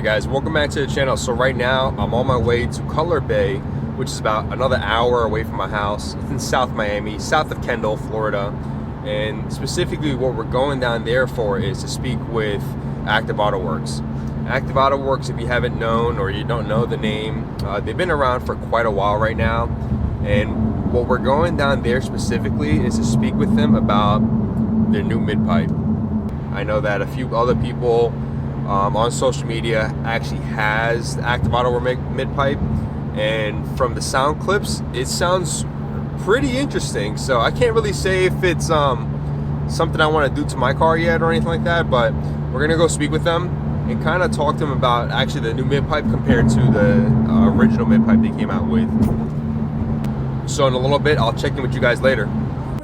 Alright guys, welcome back to the channel. So right now I'm on my way to Cutler Bay, which is about another hour away from my house. It's in South Miami, south of Kendall, Florida. And specifically what we're going down there for is to speak with Active Autoworks. Active Autoworks, if you haven't known or you don't know the name, they've been around for quite a while right now. And what we're going down there specifically is to speak with them about their new mid-pipe. I know that a few other people on social media actually has the Active Autoworks mid-pipe, and from the sound clips it sounds pretty interesting. So I can't really say if it's something I want to do to my car yet or anything like that, but we're gonna go speak with them and kind of talk to them about actually the new mid-pipe compared to the original mid-pipe they came out with. So in a little bit I'll check in with you guys later.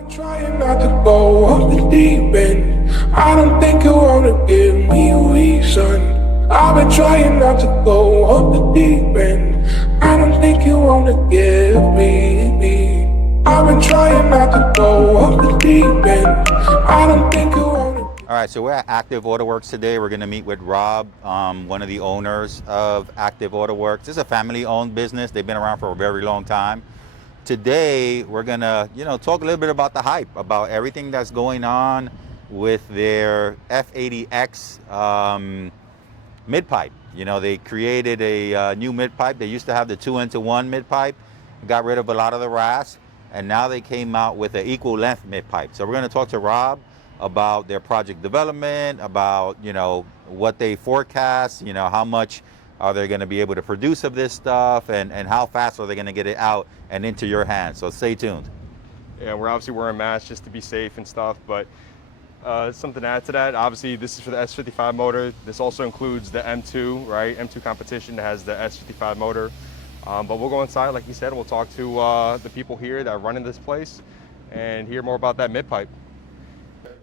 Trying not to go off the deep end. I don't think you wanna give me a reason. I've been trying not to go off the deep end. I don't think you wanna give me. I've been trying not to go off the deep end. I don't think you wanna. All right, so we're at Active Autoworks today. We're gonna meet with Rob, one of the owners of Active Autoworks. This is a family-owned business. They've been around for a very long time. Today, we're gonna, talk a little bit about the hype, about everything that's going on with their F80X mid-pipe. They created a new mid-pipe. They used to have the 2-into-1 mid-pipe, got rid of a lot of the RAS, and now they came out with an equal length mid-pipe. So we're gonna talk to Rob about their project development, about, what they forecast, how much are they going to be able to produce of this stuff, and how fast are they going to get it out and into your hands? So stay tuned. Yeah, we're obviously wearing masks just to be safe and stuff, but something to add to that, obviously this is for the S55 motor. This also includes the M2, right? M2 competition that has the S55 motor. But we'll go inside, like you said, and we'll talk to the people here that are running this place and hear more about that mid-pipe.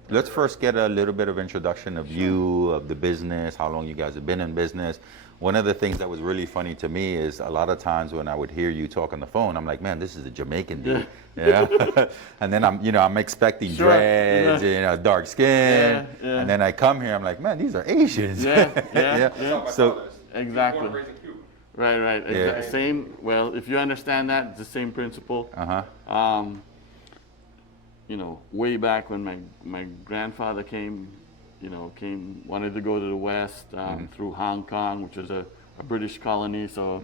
Let's first get a little bit of introduction of you, of the business, how long you guys have been in business. One of the things that was really funny to me is a lot of times when I would hear you talk on the phone, I'm like, man, this is a Jamaican dude. Yeah. And then I'm expecting dreads, dark skin. Yeah. And then I come here, I'm like, man, these are Asians. Yeah. So Exactly. Right. Yeah. Same. Well, if you understand that, it's the same principle. Way back when my grandfather came, wanted to go to the West through Hong Kong, which is a British colony. So,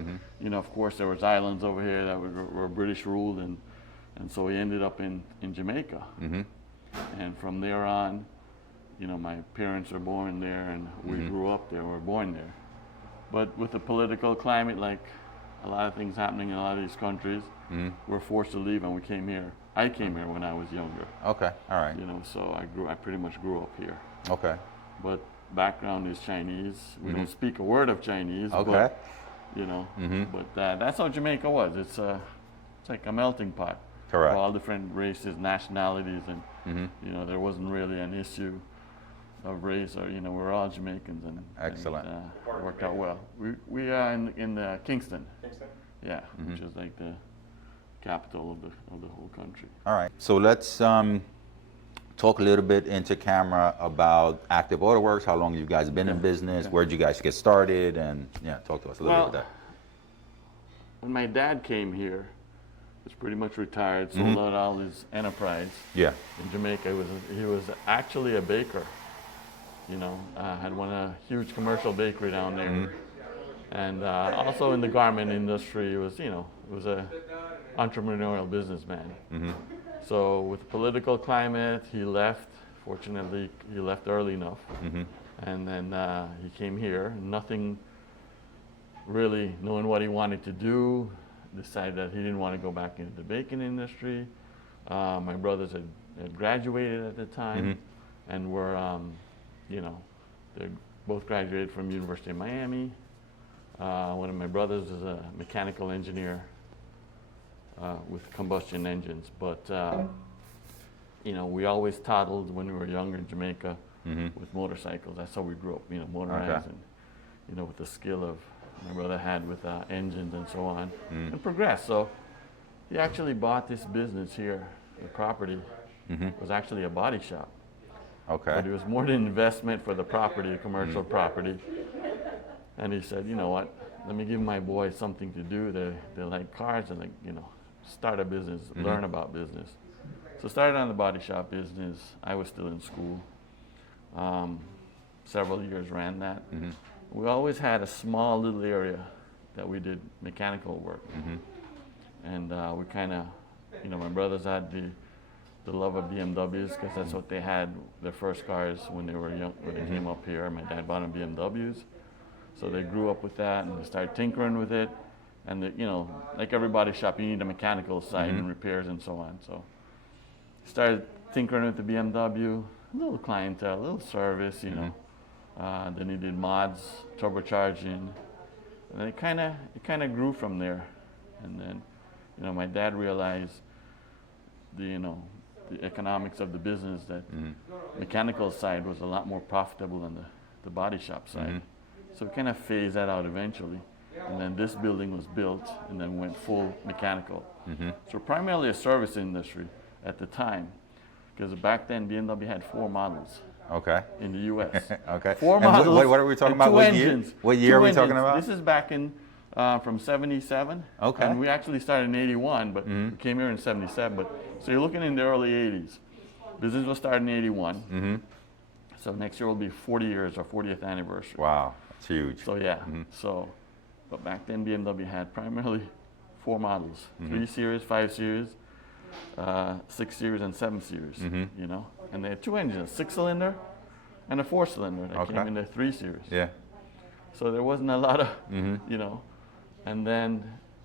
of course, there was islands over here that were British ruled, and so he ended up in Jamaica. And from there on, my parents were born there, and we grew up there. We were born there. But with the political climate, like a lot of things happening in a lot of these countries, we're forced to leave, and we came here. I came here when I was younger. Okay, all right. So I pretty much grew up here. Okay. But background is Chinese. We don't speak a word of Chinese. Okay. But, but that's how Jamaica was. It's like a melting pot. Correct. All different races, nationalities, and there wasn't really an issue of race, or we're all Jamaicans, and excellent. It worked out well. We are in Kingston. Kingston. Yeah, which is like the capital of the whole country. All right, so let's talk a little bit into camera about Active Autoworks, how long you guys been in business, where'd you guys get started, and talk to us a little bit about that. When my dad came here, he was pretty much retired, sold out all his enterprise. Yeah. In Jamaica, he was actually a baker. Had a huge commercial bakery down there. And also in the garment industry, it was a entrepreneurial businessman. So with the political climate, he left. Fortunately, he left early enough. And then he came here, nothing really knowing what he wanted to do, decided that he didn't want to go back into the baking industry. My brothers had graduated at the time, and were, they both graduated from University of Miami. One of my brothers is a mechanical engineer with combustion engines, but we always toddled when we were younger in Jamaica with motorcycles. That's how we grew up, motorized, and with the skill of my brother had with engines and so on, and progressed. So he actually bought this business here. The property was actually a body shop. Okay. But it was more than investment for the property, commercial property. And he said, you know what, let me give my boys something to do. They like cars and, like, you know, start a business, learn about business. So started on the body shop business. I was still in school. Several years ran that. We always had a small little area that we did mechanical work. And we kind of, you know, my brothers had the love of BMWs because that's what they had, their first cars when they were young, when they came up here. My dad bought them BMWs. So they grew up with that and they started tinkering with it. And, you know, like every body shop, you need a mechanical side and repairs and so on. So started tinkering with the BMW, a little clientele, a little service, you know. Then he did mods, turbocharging. And then it kind of grew from there. And then, you know, my dad realized the economics of the business, that mechanical side was a lot more profitable than the body shop side. So we kind of phased that out eventually. And then this building was built and then went full mechanical. So primarily a service industry at the time, because back then BMW had 4 models. Okay. In the U.S. Okay. 4 models. What are we talking about? Two What engines. year? What year are we talking engines. about? This is back in from '77. Okay. And we actually started in '81, but we came here in '77. But so you're looking in the early '80s. Business was started in '81. So next year will be 40 years, our 40th anniversary. Wow, that's huge. So yeah. So, but back then BMW had primarily 4 models: 3 Series, 5 Series, 6 Series, and 7 Series. You know, and they had 2 engines: 6-cylinder and a 4-cylinder that came in the 3 Series. Yeah. So there wasn't a lot of, you know, and then,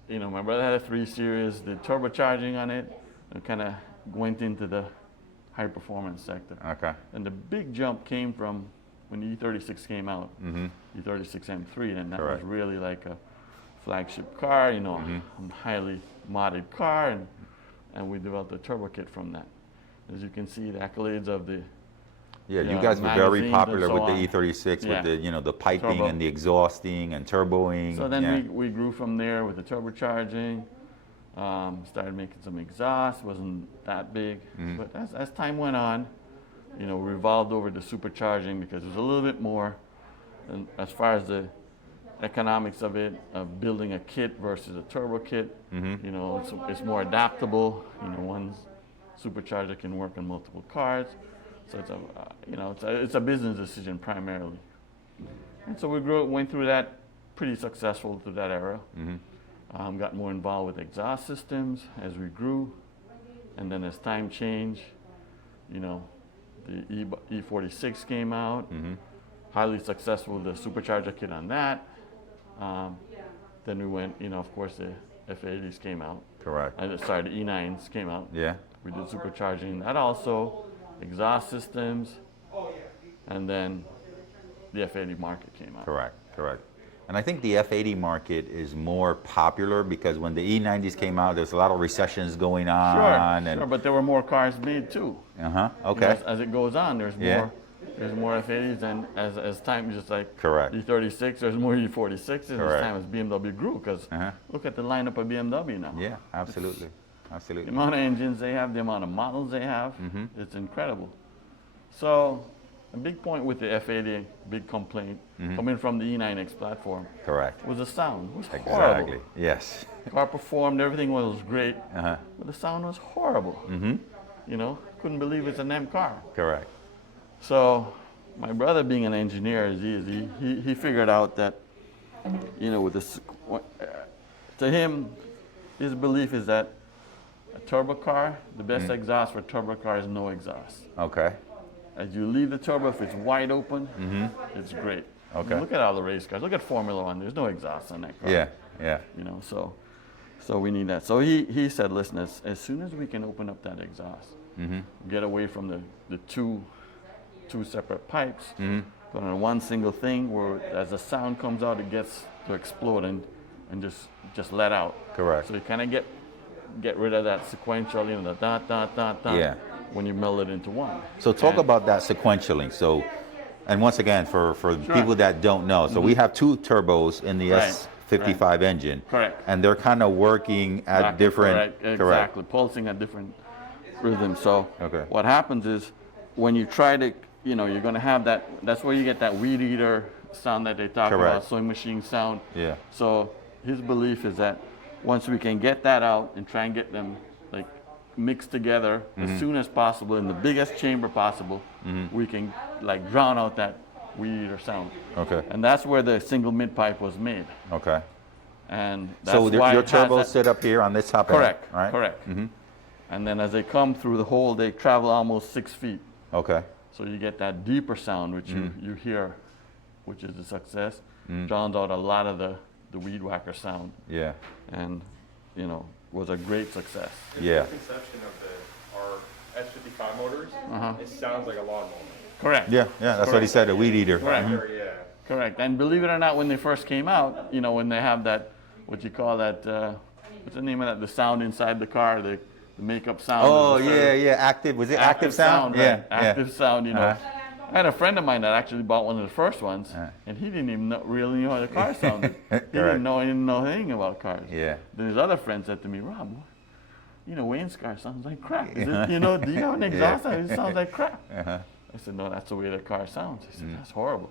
you know, my brother had a 3 Series, did turbocharging on it, and kind of went into the high performance sector. Okay. And the big jump came from when the E36 came out, E36 M3, and that was really like a flagship car, you know, a highly modded car, and we developed a turbo kit from that. As you can see, the accolades of the you guys were very popular with the E36, Yeah. with the, you know, the piping Turbo. and the exhausting and turboing. So then we grew from there with the turbocharging, started making some exhaust, wasn't that big. But as time went on, you know, we revolved over to supercharging because it was a little bit more, and as far as the economics of it, of building a kit versus a turbo kit, you know, it's more adaptable. You know, one supercharger can work on multiple cars. So it's a, you know, it's a business decision primarily. And so we went through that, pretty successful through that era. Got more involved with exhaust systems as we grew. And then as time changed, you know, the E46 came out, highly successful, the supercharger kit on that. Then we went, you know, of course the F80s came out. Correct. The E9s came out. Yeah. We did supercharging that also, exhaust systems, and then the F80 market came out. Correct. And I think the F80 market is more popular because when the E90s came out, there's a lot of recessions going on. Sure, but there were more cars made too. Okay. You know, as it goes on, there's more F80s, and as time, just like E36, there's more E46s, and as time as BMW grew, because look at the lineup of BMW now. Yeah, absolutely. The amount of engines they have, the amount of models they have, it's incredible. So a big point with the F80, big complaint, coming from the E9X platform, was the sound. It was horrible. Yes. The car performed, everything was great, but the sound was horrible. You know, couldn't believe it's an M car. Correct. So my brother, being an engineer as he is, he figured out that, you know, with this, to him, his belief is that a turbo car, the best exhaust for a turbo car is no exhaust. Okay. As you leave the turbo, if it's wide open, it's great. Okay. Look at all the race cars. Look at Formula One. There's no exhaust on that car. Yeah. You know, so we need that. So he said, listen, as soon as we can open up that exhaust, get away from the two separate pipes, put on one single thing where as the sound comes out, it gets to explode and just let out. Correct. So you kind of get rid of that sequential, you know, the dot, dot, dot, dot. Yeah. When you meld it into one. So talk about that sequentially. So, and once again, for people that don't know, so we have 2 turbos in the S55 engine. Correct. And they're kind of working at different... Exactly. Pulsing at different rhythms. So what happens is when you try to, you know, you're going to have that, that's where you get that weed eater sound that they talk Correct. about, sewing machine sound. Yeah. So his belief is that once we can get that out and try and get them like mixed together as soon as possible in the biggest chamber possible, we can like drown out that weed eater sound. Okay. And that's where the single mid pipe was made. Okay. And that's So why your it has turbos that- sit up here on this top end, correct, right? correct. And then as they come through the hole, they travel almost 6 feet. Okay. So you get that deeper sound, which you hear, which is a success. Drowns out a lot of the weed whacker sound, Yeah. and you know, was a great success. Yeah. Conception of our F55 motors, it sounds like a lawnmower. Correct. Yeah. Yeah. That's what he said. A weed eater. Correct. Yeah. Correct. And believe it or not, when they first came out, you know, when they have that, what you call that, what's the name of that? The sound inside the car, the makeup sound. Oh is the yeah, yeah. Active. Was it active sound? right? Yeah. Active sound. You know, Uh-huh. I had a friend of mine that actually bought one of the first ones, and he didn't even really know how the car sounded. He didn't know anything about cars. Yeah. Then his other friend said to me, Rob, you know, Wayne's car sounds like crap. Is it, you know, do you have an exhaust? It sounds like crap. I said, no, that's the way the car sounds. He said, that's horrible.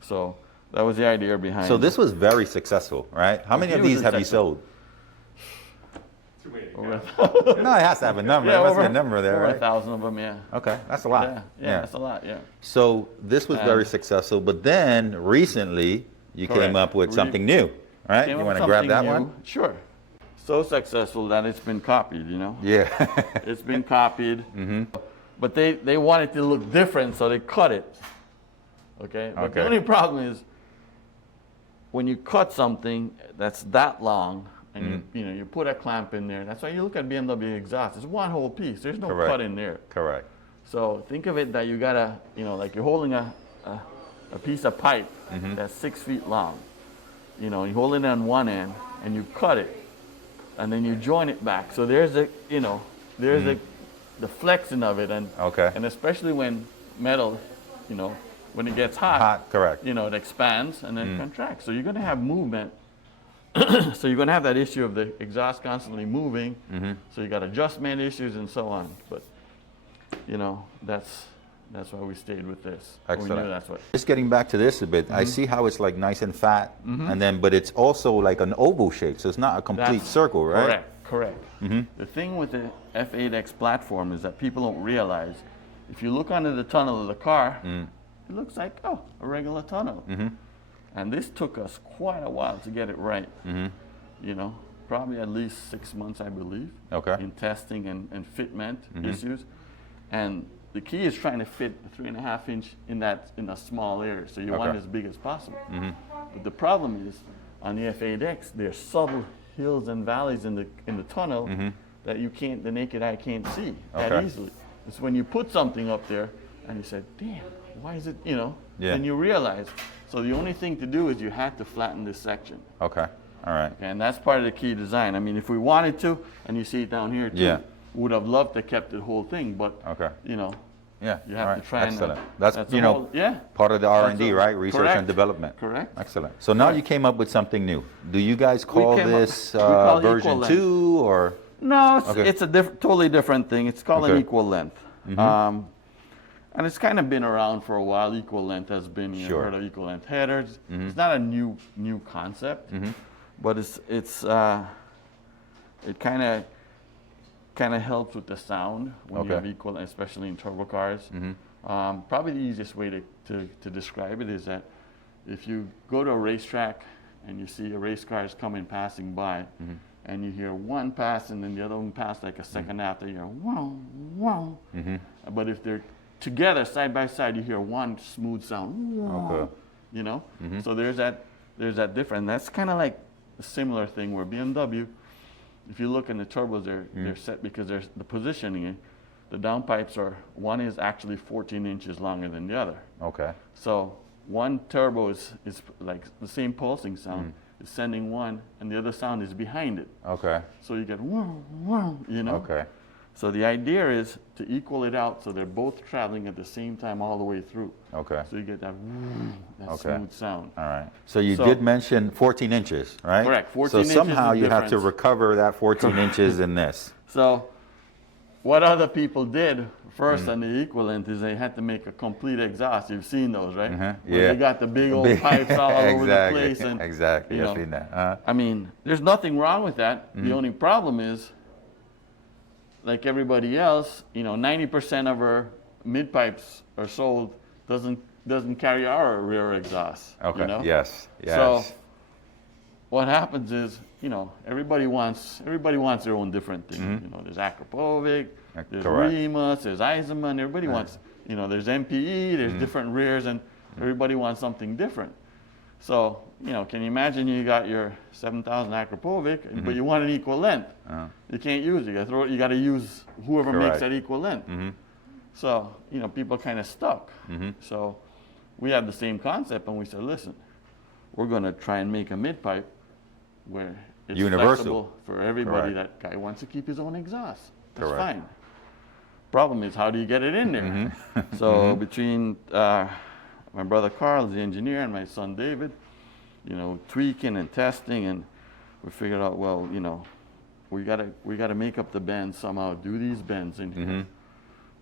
So that was the idea behind So it. this was very successful, right? How many of Huge these have you successful. sold? Too many to Over, count. No, it has to have a number. yeah, There must over, be a number there, over right? 1,000 of them, yeah. Okay, that's a lot. Yeah, that's a lot, yeah. So this was very And- successful, but then recently you came Correct. up with We something new, right? Came You up want with to grab that something one? new. Sure. So successful that it's been copied, you know? Yeah. It's been copied. But they wanted to look different, so they cut it. Okay? But Okay. the only problem is when you cut something that's that long and you know you put a clamp in there, that's why you look at BMW exhaust. It's one whole piece. There's no Correct. cut in there. Correct. So think of it that you gotta, you know, like you're holding a piece of pipe that's 6 feet long. You know, you hold it on one end and you cut it, and then you join it back. So there's a, you know, there's the flexing of it, and Okay. and especially when metal, you know, when it gets Hot, correct. you know, it expands and then contracts. So you're gonna have movement. So you're gonna have that issue of the exhaust constantly moving. So you got adjustment issues and so on. But you know, that's why we stayed with this. We Excellent. knew that's what. Just getting back to this a bit, I see how it's like nice and fat, and then, but it's also like an oval shape, so it's not a complete That's circle, right? Correct, correct. The thing with the F8X platform is that people don't realize, if you look under the tunnel of the car, it looks like, oh, a regular tunnel. And this took us quite a while to get it right. You know, probably at least 6 months, I believe, Okay. in testing and fitment issues. And the key is trying to fit the 3.5 inch in a small area, so you want Okay. it as big as possible. But the problem is, on the F8X, there's subtle hills and valleys in the tunnel that the naked eye can't see that Okay. easily. It's when you put something up there and you say, damn, why is it, you know, Yeah. then you realize. So the only thing to do is you have to flatten this section. Okay. All right. And that's part of the key design. I mean, if we wanted to, and you see it down here too, Yeah. would have loved to kept the whole thing, but Okay. you know, Yeah. you have all to right. try and Excellent. That's a you know whole- yeah. part of the R&D, That's a- right? Research correct. and development. Correct. Excellent. So now you came up with something new. Do you guys call came up- this we call it version equal 2 or? No, Okay. it's a totally different thing. It's called an Okay. equal length. And it's kind of been around for a while. Equal length has been, you've Sure. heard of equal length headers. It's not a new concept, but it kind of helps with the sound when you Okay. have equal, especially in turbo cars. Probably the easiest way to describe it is that if you go to a racetrack and you see a race car is passing by, and you hear one pass and then the other one pass like a second after, you hear wow, wow. But if they're together side by side, you hear one smooth sound. Wow. Okay. You know, so there's that difference. That's kind of like a similar thing where BMW, if you look in the turbos, they're set because there's the positioning. The downpipes one is actually 14 inches longer than the other. Okay. So one turbo is like the same pulsing sound is sending one, and the other sound is behind it. Okay. So you get wow, wow, you know. Okay. So the idea is to equal it out so they're both traveling at the same time all the way through. Okay. So you get that Okay. smooth sound. All right. So you So- did mention 14 inches, right? Correct. 14 so inches somehow is you have to difference. recover that 14 inches in this. So what other people did first on the equivalent is they had to make a complete exhaust. You've seen those, right? Where Yeah. they got the big old pipes all over the Exactly. place. And, Exactly. you I've know, seen that. I mean, there's nothing wrong with that. The only problem is, like everybody else, 90% of our mid pipes are sold doesn't carry our rear exhaust. Okay. You know? Yes. Yes. So what happens is, everybody wants their own different thing. There's Active, there's Correct. Remus, there's Eisenman. Everybody wants, there's MPE, there's different rears, and everybody wants something different. So, can you imagine you got your 7,000 Active, but you want an equal length? You can't use it. You got to use whoever makes Correct. that equal length. So, people kind of stuck. So we had the same concept, and we said, listen, we're going to try and make a mid pipe where it's Universal. flexible for everybody. Correct. That guy wants to keep his own exhaust. That's Correct. fine. Problem is, how do you get it in there? So between my brother Carl, the engineer, and my son David, tweaking and testing, and we figured out, well, we gotta make up the bends somehow. Do these bends in here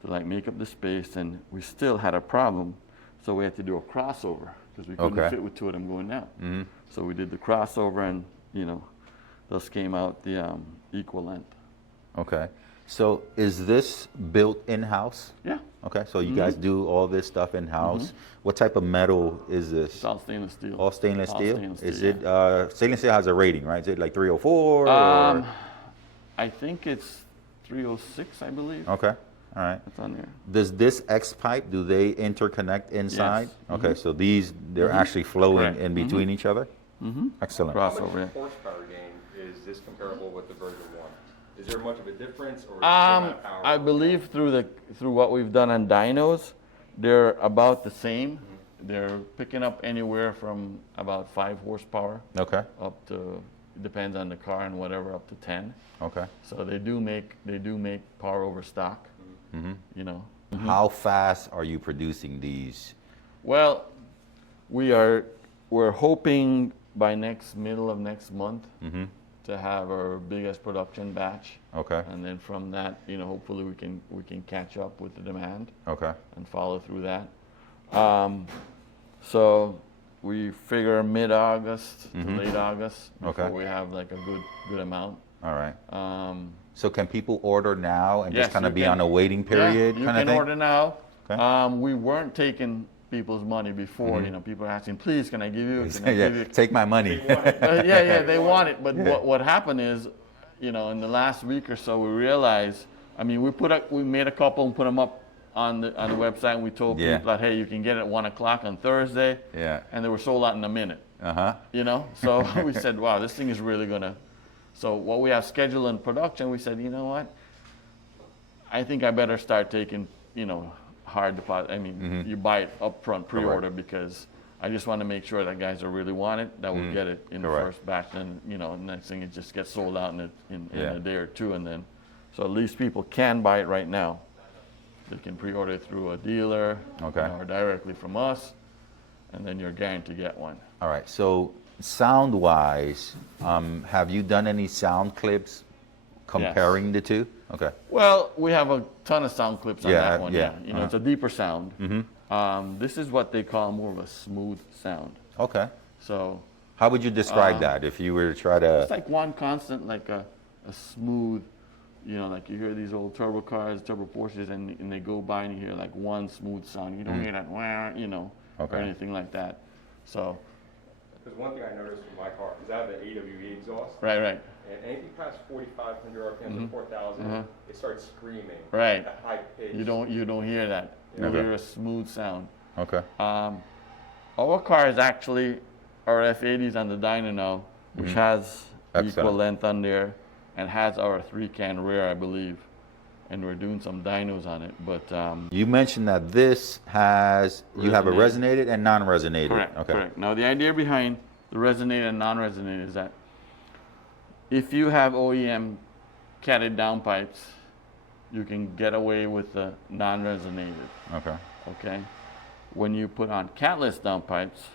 to make up the space, and we still had a problem, so we had to do a crossover because we couldn't fit with two of them going down. So we did the crossover, and those came out the equal length. Okay. So is this built in-house? Yeah. Okay. So you guys do all this stuff in-house. What type of metal is this? It's all stainless steel. All stainless All steel? stainless Is steel, it stainless steel has a rating, right? Is it like 304? or? I think it's 306, I believe. Okay. All right. It's on there. Does this X pipe, do they interconnect inside? Yes. Okay, so they're actually flowing Correct. in between each other? Excellent. How much Crossover, yeah. horsepower gain is this comparable with the version 1? Is there much of a difference, or is it the same amount of power? I believe through what we've done on dynos, they're about the same. They're picking up anywhere from about 5 horsepower Okay. up to, depends on the car and whatever, up to 10. Okay. So they do make power over stock. How fast are you producing these? Well, we're hoping by middle of next month to have our biggest production batch. Okay. And then from that, hopefully we can catch up with the demand Okay. and follow through that. So we figure mid-August to late August before Okay. we have like a good amount. All right. So can people order now and Yes, just kind of you be can. on a waiting period Yeah, you kind of can thing? order now. Okay. We weren't taking people's money before. People are asking, please, can I give you? Can I Yeah, give you? take my money. Yeah, they want it. But what happened is, in the last week or so, we realized. I mean, we made a couple and put them up on the website, and we told Yeah. people that, hey, you can get it at 1 o'clock on Thursday. Yeah. And they were sold out in a minute. So we said, wow, this thing is really gonna. So what we have scheduled in production, we said, you know what? I think I better start taking, hard deposit. I mean, you buy it upfront, pre-order, because I just want to make sure that guys that really want it, that will get it in Correct. the first batch. And next thing, it just gets sold out in Yeah. a day or two, and then, so at least people can buy it right now. They can pre-order it through a dealer, Okay. or directly from us, and then you're guaranteed to get one. All right. So sound-wise, have you done any sound clips comparing the two? Okay. Well, we have a ton of sound clips on Yeah, that one. yeah, Yeah, it's a deeper sound. This is what they call more of a smooth sound. Okay. So How would you describe that if you were to try to? it's like one constant, like a smooth, like you hear these old turbo cars, turbo Porsches, and they go by and you hear like one smooth sound. You don't hear that, wah, Okay. or anything like that. So, Because one thing I noticed with my car is I have the AWE exhaust, right, and anything past 4,500 RPM to 4,000, it starts screaming. Right. At high pitch. you don't hear that. You Okay. hear a smooth sound. Okay. Our car is actually our F80s on the dyno now, which has equal Excellent. length on there, and has our 3-can rear, I believe. And we're doing some dynos on it, but You mentioned that this has you have a Resonated. resonated and non-resonated. correct, Okay. correct. Now the idea behind the resonated and non-resonated is that if you have OEM catted downpipes, you can get away with the non-resonated. Okay. Okay, when you put on catless downpipes,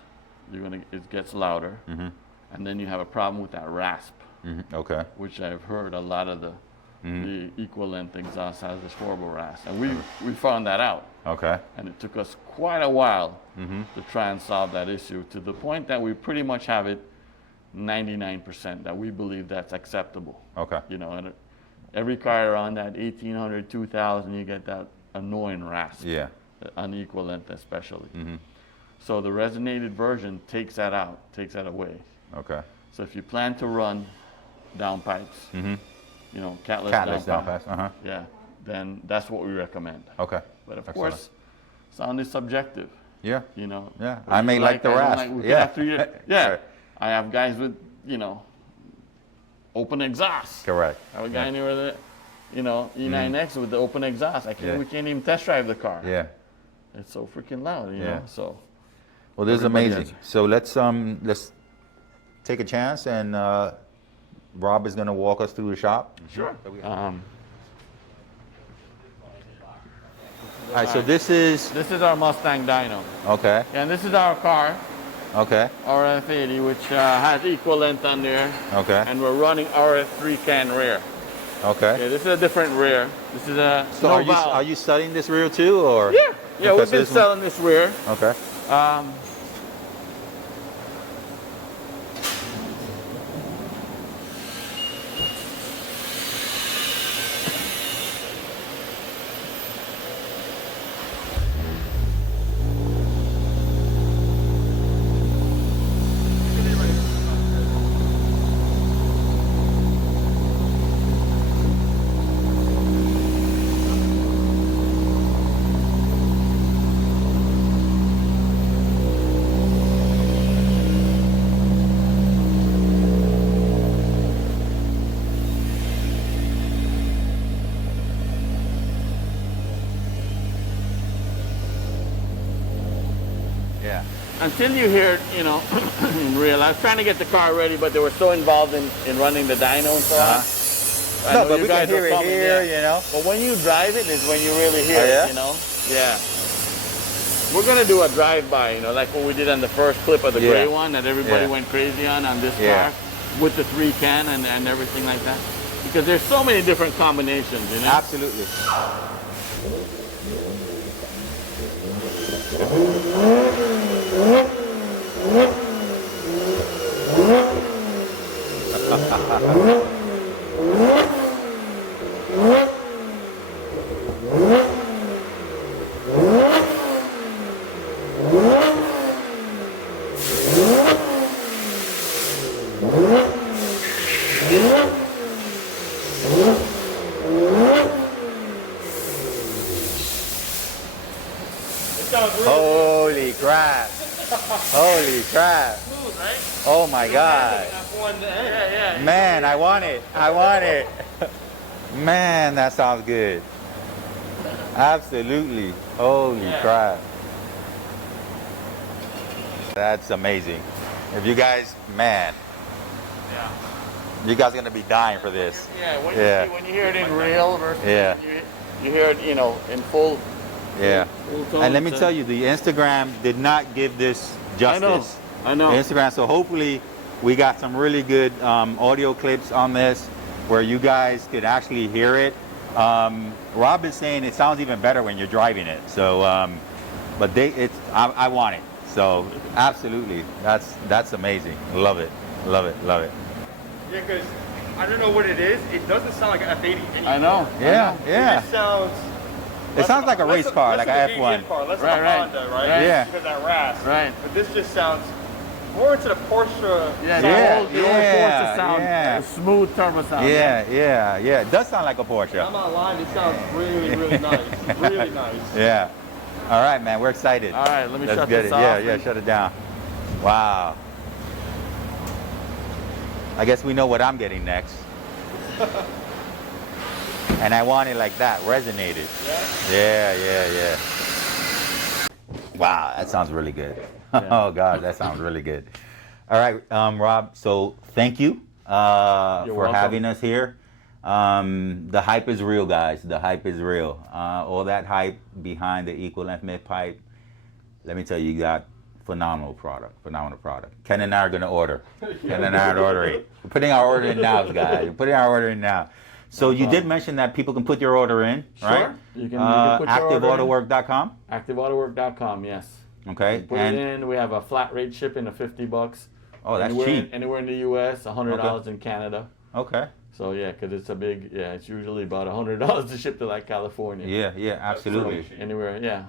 it gets louder, and then you have a problem with that rasp, Okay. which I've heard a lot of the the equal length exhaust has this horrible ras. And we found that out. Okay. And it took us quite a while to try and solve that issue, to the point that we pretty much have it 99% that we believe that's acceptable. Okay. You know, and every car around that 1800, 2000, you get that annoying rasp. Yeah. Unequal length especially. So the resonated version takes that out, takes that away. Okay. So if you plan to run downpipes, you know, catless downpipes. yeah, then that's what we recommend. Okay. But of Excellent. course, sound is subjective. Yeah. You know. Yeah. What I you may like the I don't rasp. like, we could Yeah. have yeah. Right. I have guys with, you know, open exhaust. Correct. I have a guy near the, you know, E9X with the open exhaust. We can't even test drive the car. Yeah. It's so freaking loud, you know. So. Well, this is Everybody amazing. has- So let's take a chance, and Rob is going to walk us through the shop. Sure. All right. So this is This is our Mustang dyno. okay. And this is our car, Okay. our F80, which has equal length on there. Okay. And we're running our F3 can rear. Okay. Okay, this is a different rear. This is a So are you studying this rear too, or? Yeah, yeah, Okay, we've so been this one- selling this rear. Okay. Yeah. Until you hear, you know, in real, I was trying to get the car ready, but they were so involved in running the dyno and so on. I know No, but you we guys can hear are it coming, here, yeah. you know. But when you drive it is when you really hear Oh, yeah? it, you know? Yeah. We're going to do a drive-by, you know, like what we did on the first clip of the Yeah. gray one that everybody Yeah. went crazy on this Yeah. car with the 3 can and everything like that. Because there's so many different combinations, you know? Absolutely. Holy crap. Holy crap. Oh my God. Yeah, yeah. Man, I want it. I want it. Man, that sounds good. Absolutely. Holy Yeah. crap. That's amazing. If you guys, man, Yeah. you guys are going to be dying for this. Yeah, Yeah. when you hear it in real versus Yeah. when you hear it, you know, in full. Yeah. full tone, And let me so- tell you, the Instagram did not give this justice. I know. Instagram. So hopefully we got some really good audio clips on this where you guys could actually hear it. Rob is saying it sounds even better when you're driving it. So, but I want it. So absolutely, that's amazing. Love it, love it, love it. Yeah, because I don't know what it is. It doesn't sound like an F80 anymore. I know. Yeah, yeah. It just sounds. It sounds like a race car, like an F1. Car, less Right, of a right. Honda, right? Right. Yeah. Because of that rasp. Right. But this just sounds more into the Porsche. Yeah, Yeah, the old yeah, Porsche sound, yeah. smooth turbo sound. Yeah, yeah, yeah. It does sound like a Porsche. I'm not lying. It sounds really, really nice. Really nice. Yeah. All right, man. We're excited. All right, let me Let's shut get this it. off. Yeah, yeah. Shut it down. Wow. I guess we know what I'm getting next. And I want it like that, resonated. Yeah, yeah, yeah. Wow, that sounds really good. Oh God, that sounds really good. All right, Rob. So thank you for welcome. having us here. The hype is real, guys. The hype is real. All that hype behind the equal length mid pipe. Let me tell you, you got phenomenal product. Phenomenal product. Ken and I are gonna order. Ken and I are ordering. We're putting our order in now, guys. We're putting our order in now. So No you did problem. mention that people can put your order in, right? Sure. You can put your order in. ActiveAutowork.com. ActiveAutowork.com, yes. Okay. Put it in. We have a flat rate shipping of $50. Oh, that's anywhere, cheap. Anywhere in the U.S., $100 Okay. in Canada. Okay. So yeah, because it's a big, it's usually about $100 to ship to like California. Yeah, yeah, absolutely. So anywhere, yeah.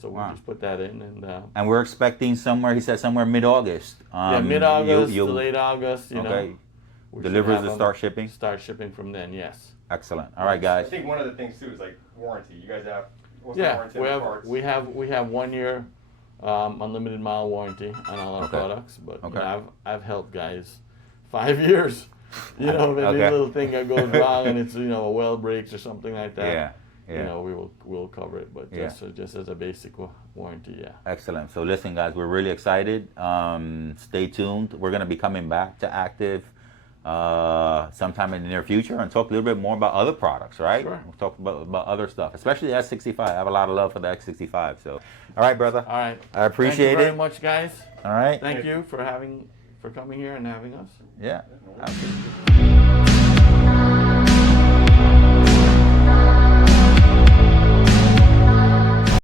So we Wow. just put that in, and And we're expecting somewhere, he said somewhere mid-August. mid-August you'll- to late August, Okay. we should Deliveries have to them start shipping? Start shipping from then, yes. Excellent. All right, I guys. think one of the things too is like warranty. You guys have what's the Yeah, warranty on the parts? we have 1 year unlimited mile warranty on all our Okay. products, but you Okay. know, I've helped guys 5 years. You know, maybe Okay. a little thing that goes wrong and it's a well breaks or something like that. Yeah, yeah. You know, we'll cover it, but just as a basic warranty, yeah. Excellent. So listen, guys, we're really excited. Stay tuned. We're going to be coming back to Active sometime in the near future and talk a little bit more about other products, right? Sure. We'll talk about other stuff, especially the S65. I have a lot of love for the X65. So, all right, brother. All right. I appreciate Thank you it. very much, guys. All right. Thank you for coming here and having us. Yeah. Absolutely.